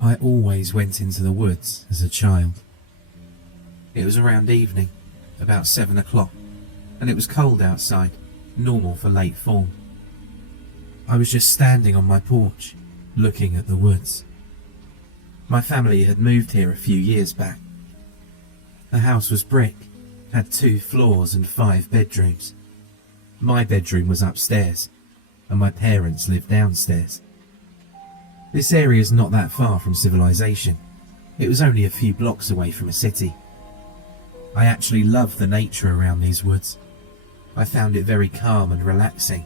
I always went into the woods as a child. It was around evening, about 7 o'clock, and it was cold outside, normal for late fall. I was just standing on my porch, looking at the woods. My family had moved here a few years back. The house was brick, had 2 floors and 5 bedrooms. My bedroom was upstairs, and my parents lived downstairs. This area is not that far from civilization. It was only a few blocks away from a city. I actually loved the nature around these woods. I found it very calm and relaxing.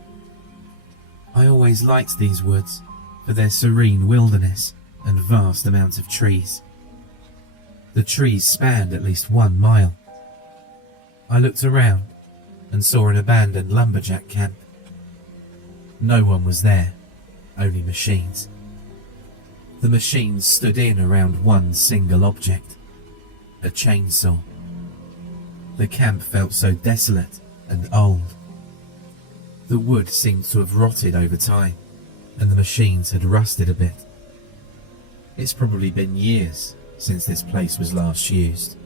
I always liked these woods for their serene wilderness and vast amount of trees. The trees spanned at least 1 mile. I looked around and saw an abandoned lumberjack camp. No one was there, only machines. The machines stood in around one single object, a chainsaw. The camp felt so desolate and old. The wood seemed to have rotted over time, and the machines had rusted a bit. It's probably been years since this place was last used.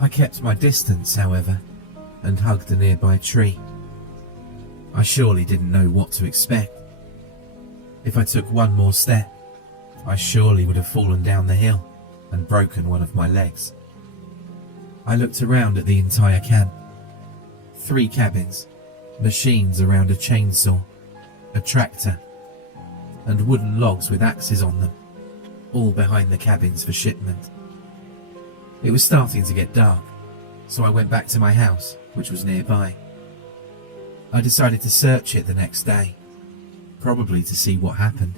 I kept my distance, however, and hugged a nearby tree. I surely didn't know what to expect. If I took one more step, I surely would have fallen down the hill and broken one of my legs. I looked around at the entire camp. 3 cabins, machines around a chainsaw, a tractor, and wooden logs with axes on them, all behind the cabins for shipment. It was starting to get dark, so I went back to my house, which was nearby. I decided to search it the next day, probably to see what happened.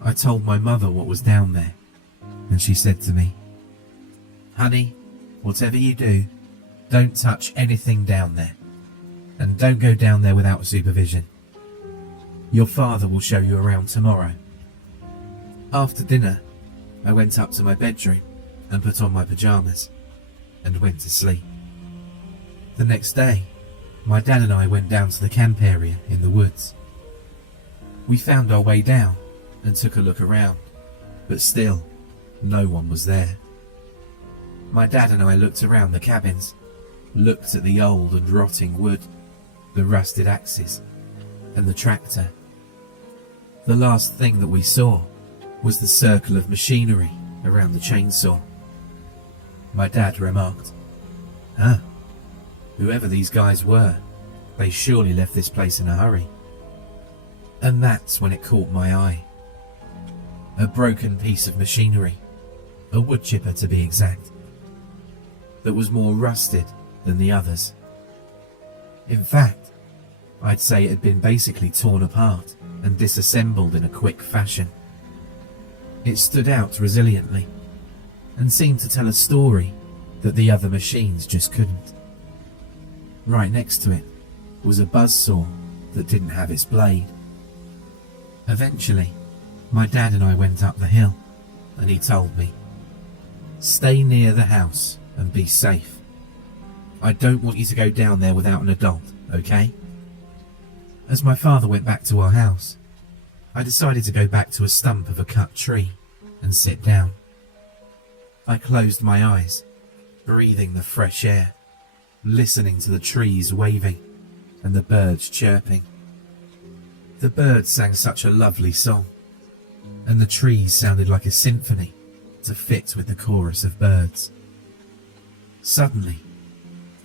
I told my mother what was down there, and she said to me, "Honey, whatever you do, don't touch anything down there, and don't go down there without supervision. Your father will show you around tomorrow." After dinner, I went up to my bedroom and put on my pajamas and went to sleep. The next day, my dad and I went down to the camp area in the woods. We found our way down and took a look around, but still, no one was there. My dad and I looked around the cabins, looked at the old and rotting wood, the rusted axes, and the tractor. The last thing that we saw was the circle of machinery around the chainsaw. My dad remarked, Whoever these guys were, they surely left this place in a hurry." And that's when it caught my eye. A broken piece of machinery, a wood chipper to be exact, that was more rusted than the others. In fact, I'd say it had been basically torn apart and disassembled in a quick fashion. It stood out resiliently and seemed to tell a story that the other machines just couldn't. Right next to it was a buzzsaw that didn't have its blade. Eventually, my dad and I went up the hill, and he told me, "Stay near the house and be safe. I don't want you to go down there without an adult, okay?" As my father went back to our house, I decided to go back to a stump of a cut tree and sit down. I closed my eyes, breathing the fresh air, listening to the trees waving and the birds chirping. The birds sang such a lovely song, and the trees sounded like a symphony to fit with the chorus of birds. Suddenly,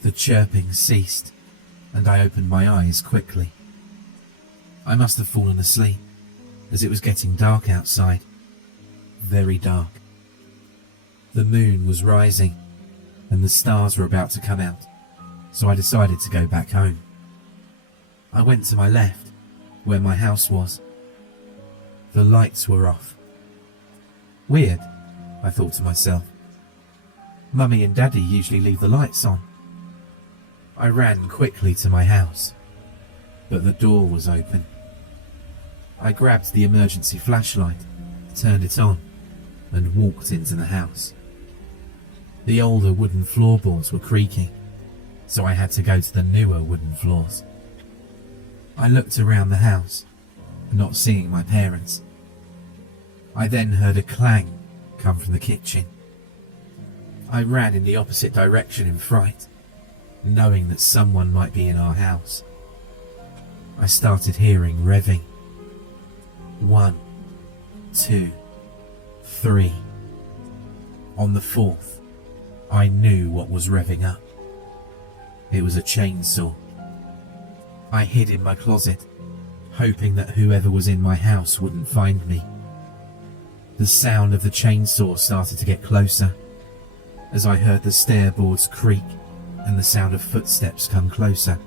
the chirping ceased, and I opened my eyes quickly. I must have fallen asleep, as it was getting dark outside. Very dark. The moon was rising, and the stars were about to come out, so I decided to go back home. I went to my left, where my house was. The lights were off. Weird, I thought to myself. Mummy and Daddy usually leave the lights on. I ran quickly to my house, but the door was open. I grabbed the emergency flashlight, turned it on, and walked into the house. The older wooden floorboards were creaking, so I had to go to the newer wooden floors. I looked around the house, not seeing my parents. I then heard a clang come from the kitchen. I ran in the opposite direction in fright, knowing that someone might be in our house. I started hearing revving. 1, 2, 3. On the 4th, I knew what was revving up. It was a chainsaw. I hid in my closet, hoping that whoever was in my house wouldn't find me. The sound of the chainsaw started to get closer, as I heard the stairboards creak and the sound of footsteps come closer.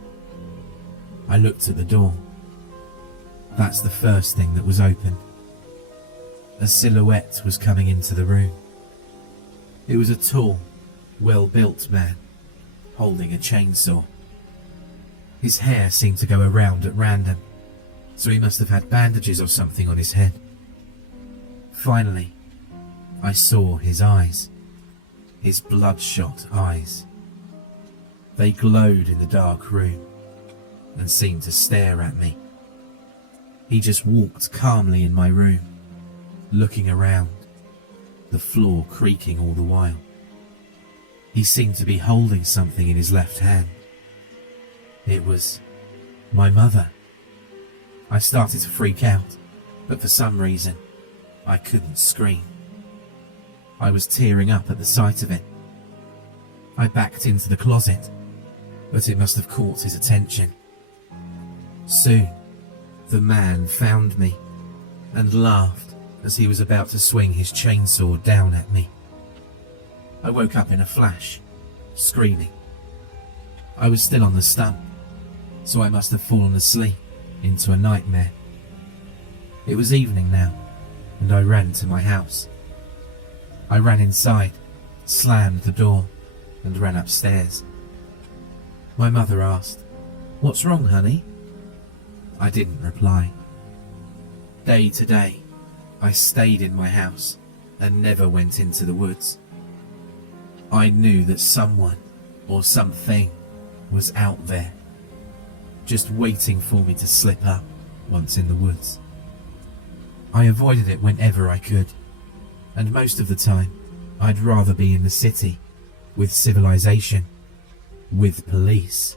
I looked at the door. That's the first thing that was opened. A silhouette was coming into the room. It was a tall, well-built man, holding a chainsaw. His hair seemed to go around at random, so he must have had bandages or something on his head. Finally, I saw his eyes, his bloodshot eyes. They glowed in the dark room and seemed to stare at me. He just walked calmly in my room, looking around, the floor creaking all the while. He seemed to be holding something in his left hand. It was my mother. I started to freak out, but for some reason, I couldn't scream. I was tearing up at the sight of it. I backed into the closet, but it must have caught his attention. Soon, the man found me and laughed as he was about to swing his chainsaw down at me. I woke up in a flash, screaming. I was still on the stump, so I must have fallen asleep into a nightmare. It was evening now, and I ran to my house. I ran inside, slammed the door, and ran upstairs. My mother asked, "What's wrong, honey?" I didn't reply. Day to day, I stayed in my house and never went into the woods. I knew that someone or something was out there, just waiting for me to slip up once in the woods. I avoided it whenever I could, and most of the time, I'd rather be in the city, with civilization, with police.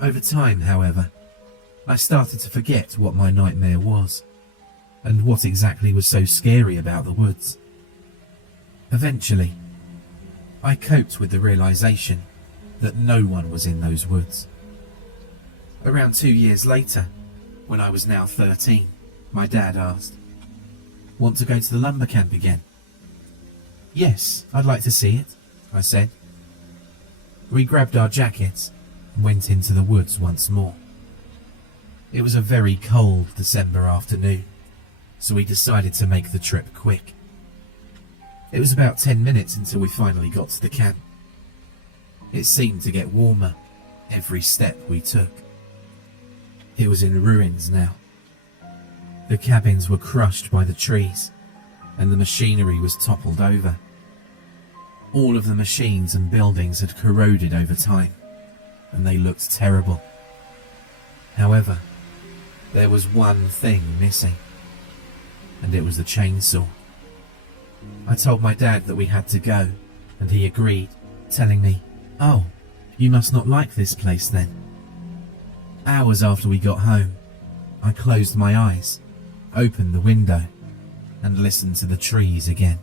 Over time, however, I started to forget what my nightmare was, and what exactly was so scary about the woods. Eventually, I coped with the realization that no one was in those woods. Around 2 years later, when I was now 13, my dad asked, "Want to go to the lumber camp again?" "Yes, I'd like to see it," I said. We grabbed our jackets and went into the woods once more. It was a very cold December afternoon, so we decided to make the trip quick. It was about 10 minutes until we finally got to the camp. It seemed to get warmer every step we took. It was in ruins now. The cabins were crushed by the trees, and the machinery was toppled over. All of the machines and buildings had corroded over time, and they looked terrible. However, there was one thing missing, and it was the chainsaw. I told my dad that we had to go, and he agreed, telling me, "Oh, you must not like this place then." Hours after we got home, I closed my eyes, opened the window, and listened to the trees again.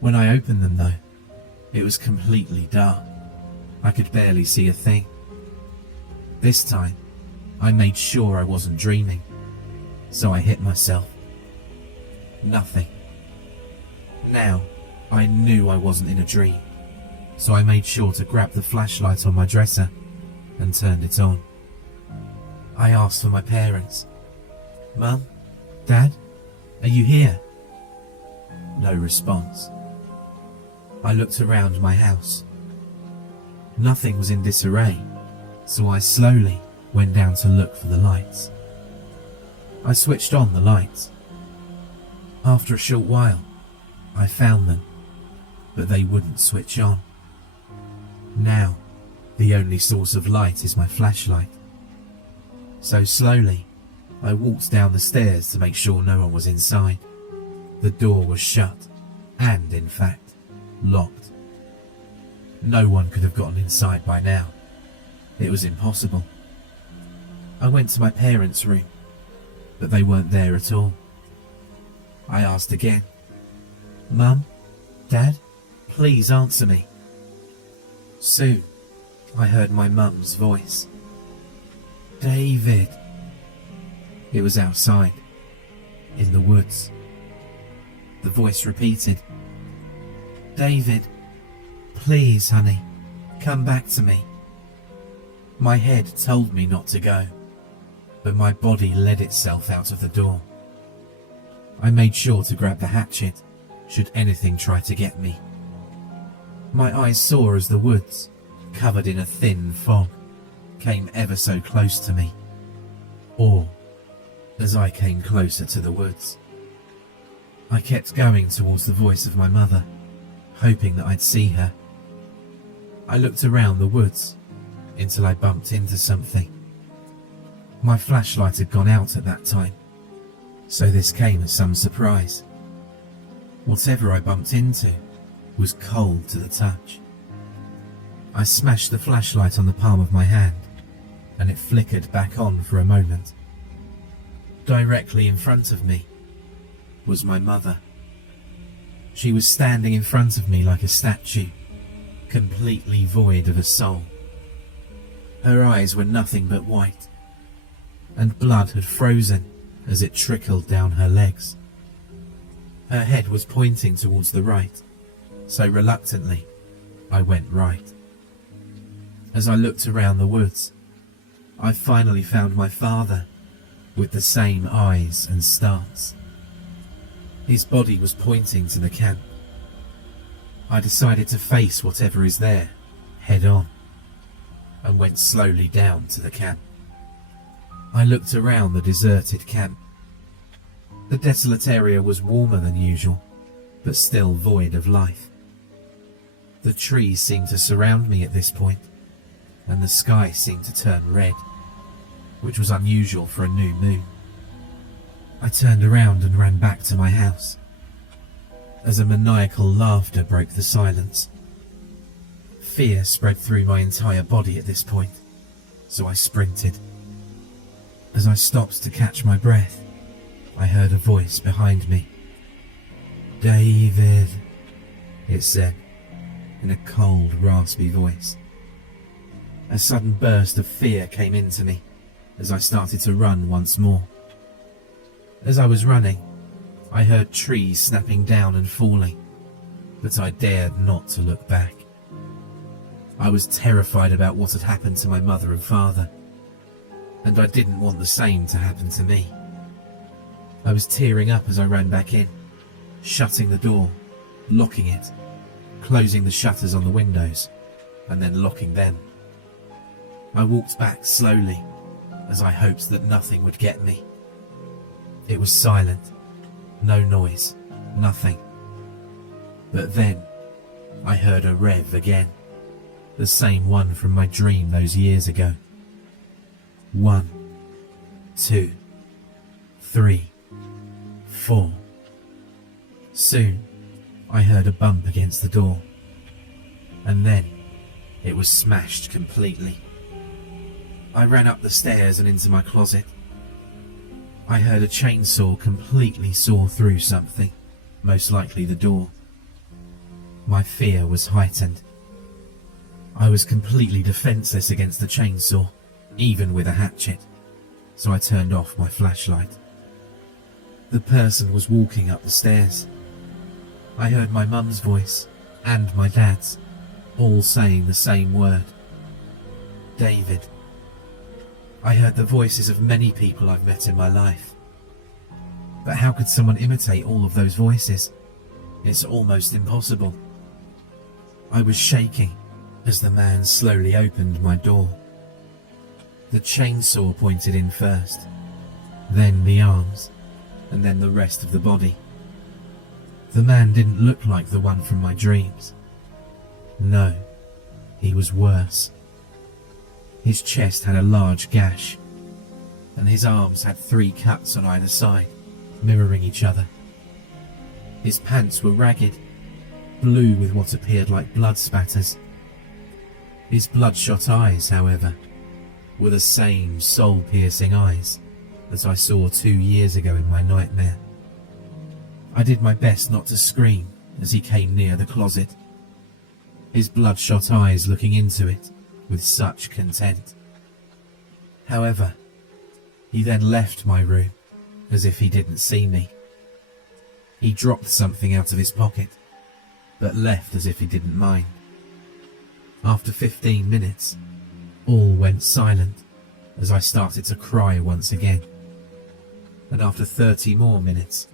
When I opened them though, it was completely dark. I could barely see a thing. This time, I made sure I wasn't dreaming, so I hit myself. Nothing. Now, I knew I wasn't in a dream, so I made sure to grab the flashlight on my dresser and turned it on. I asked for my parents. "Mum? Dad? Are you here?" No response. I looked around my house. Nothing was in disarray, so I slowly went down to look for the lights. I switched on the lights. After a short while, I found them, but they wouldn't switch on. Now, the only source of light is my flashlight. So slowly, I walked down the stairs to make sure no one was inside. The door was shut and, in fact, locked. No one could have gotten inside by now. It was impossible. I went to my parents' room, but they weren't there at all. I asked again, "Mum? Dad? Please answer me." Soon, I heard my mum's voice. "David." It was outside, in the woods. The voice repeated, "David, please, honey, come back to me." My head told me not to go, but my body led itself out of the door. I made sure to grab the hatchet, should anything try to get me. My eyes saw as the woods, covered in a thin fog, came ever so close to me, or as I came closer to the woods. I kept going towards the voice of my mother, hoping that I'd see her. I looked around the woods until I bumped into something. My flashlight had gone out at that time, so this came as some surprise. Whatever I bumped into was cold to the touch. I smashed the flashlight on the palm of my hand, and it flickered back on for a moment. Directly in front of me was my mother. She was standing in front of me like a statue, completely void of a soul. Her eyes were nothing but white, and blood had frozen as it trickled down her legs. Her head was pointing towards the right, so reluctantly, I went right. As I looked around the woods, I finally found my father, with the same eyes and stance. His body was pointing to the camp. I decided to face whatever is there, head on, and went slowly down to the camp. I looked around the deserted camp. The desolate area was warmer than usual, but still void of life. The trees seemed to surround me at this point, and the sky seemed to turn red, which was unusual for a new moon. I turned around and ran back to my house, as a maniacal laughter broke the silence. Fear spread through my entire body at this point, so I sprinted. As I stopped to catch my breath, I heard a voice behind me. "David," it said, in a cold, raspy voice. A sudden burst of fear came into me as I started to run once more. As I was running, I heard trees snapping down and falling, but I dared not to look back. I was terrified about what had happened to my mother and father, and I didn't want the same to happen to me. I was tearing up as I ran back in, shutting the door, locking it, closing the shutters on the windows, and then locking them. I walked back slowly, as I hoped that nothing would get me. It was silent, no noise, nothing. But then, I heard a rev again, the same one from my dream those years ago. 1, 2, 3, 4. Soon, I heard a bump against the door, and then it was smashed completely. I ran up the stairs and into my closet. I heard a chainsaw completely saw through something, most likely the door. My fear was heightened. I was completely defenseless against the chainsaw, even with a hatchet, so I turned off my flashlight. The person was walking up the stairs. I heard my mum's voice and my dad's, all saying the same word. David. I heard the voices of many people I've met in my life. But how could someone imitate all of those voices? It's almost impossible. I was shaking as the man slowly opened my door. The chainsaw pointed in first, then the arms, and then the rest of the body. The man didn't look like the one from my dreams. No, he was worse. His chest had a large gash. and his arms had 3 cuts on either side, mirroring each other. His pants were ragged, blue with what appeared like blood spatters. His bloodshot eyes, however, were the same soul-piercing eyes that I saw 2 years ago in my nightmare. I did my best not to scream as he came near the closet, his bloodshot eyes looking into it with such content. However, he then left my room as if he didn't see me. He dropped something out of his pocket, but left as if he didn't mind. After 15 minutes, all went silent as I started to cry once again. And after 30 more minutes,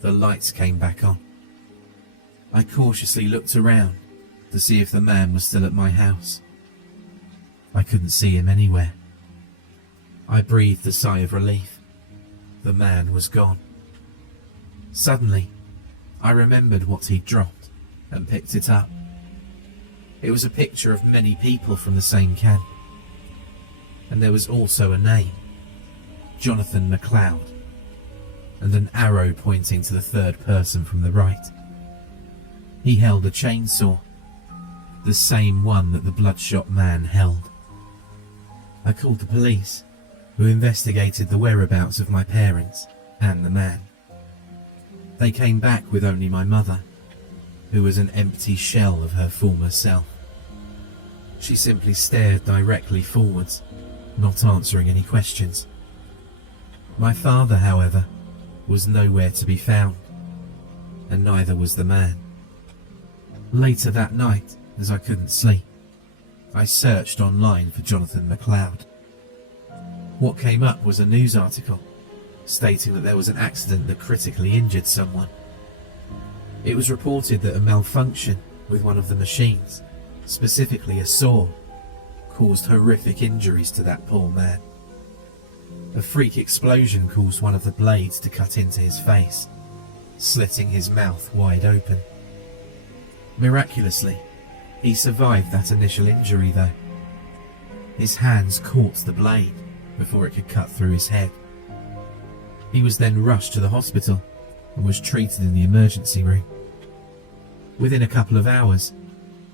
the lights came back on. I cautiously looked around to see if the man was still at my house. I couldn't see him anywhere. I breathed a sigh of relief. The man was gone. Suddenly, I remembered what he'd dropped and picked it up. It was a picture of many people from the same camp. And there was also a name, Jonathan MacLeod, and an arrow pointing to the 3rd person from the right. He held a chainsaw, the same one that the bloodshot man held. I called the police, who investigated the whereabouts of my parents and the man. They came back with only my mother, who was an empty shell of her former self. She simply stared directly forwards, not answering any questions. My father, however, was nowhere to be found, and neither was the man. Later that night, as I couldn't sleep, I searched online for Jonathan MacLeod. What came up was a news article stating that there was an accident that critically injured someone. It was reported that a malfunction with one of the machines, specifically a saw, caused horrific injuries to that poor man. A freak explosion caused one of the blades to cut into his face, slitting his mouth wide open. Miraculously, he survived that initial injury though. His hands caught the blade before it could cut through his head. He was then rushed to the hospital and was treated in the emergency room. Within a couple of hours,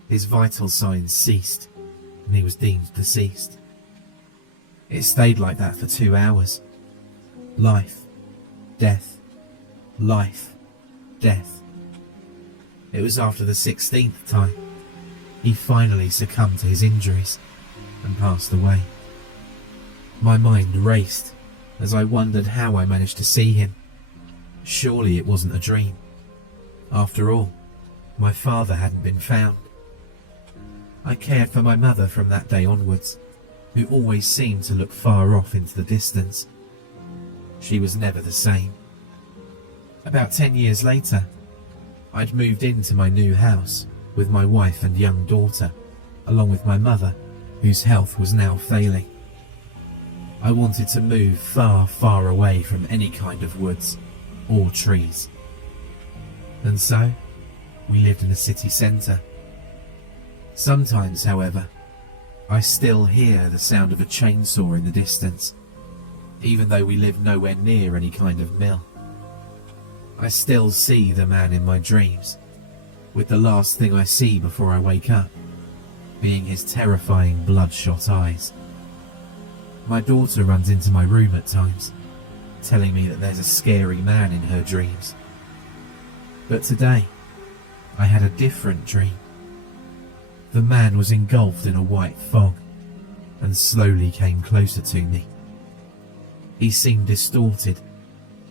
his vital signs ceased and he was deemed deceased. It stayed like that for 2 hours. Life, death, life, death. It was after the 16th time he finally succumbed to his injuries and passed away. My mind raced as I wondered how I managed to see him. Surely it wasn't a dream. After all, my father hadn't been found. I cared for my mother from that day onwards, who always seemed to look far off into the distance. She was never the same. About 10 years later, I'd moved into my new house with my wife and young daughter, along with my mother, whose health was now failing. I wanted to move far, far away from any kind of woods or trees. And so, we lived in a city centre. Sometimes, however, I still hear the sound of a chainsaw in the distance, even though we live nowhere near any kind of mill. I still see the man in my dreams, with the last thing I see before I wake up being his terrifying bloodshot eyes. My daughter runs into my room at times, telling me that there's a scary man in her dreams. But today, I had a different dream. The man was engulfed in a white fog and slowly came closer to me. He seemed distorted,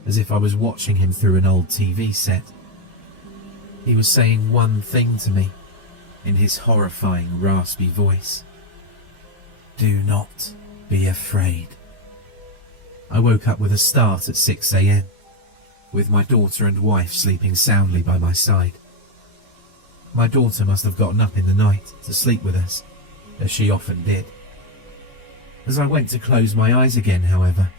as if I was watching him through an old TV set. He was saying one thing to me in his horrifying, raspy voice. "Do not be afraid." I woke up with a start at 6 a.m, with my daughter and wife sleeping soundly by my side. My daughter must have gotten up in the night to sleep with us, as she often did. As I went to close my eyes again, however,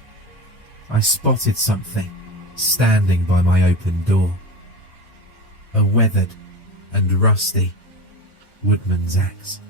I spotted something standing by my open door. A weathered and rusty woodman's axe.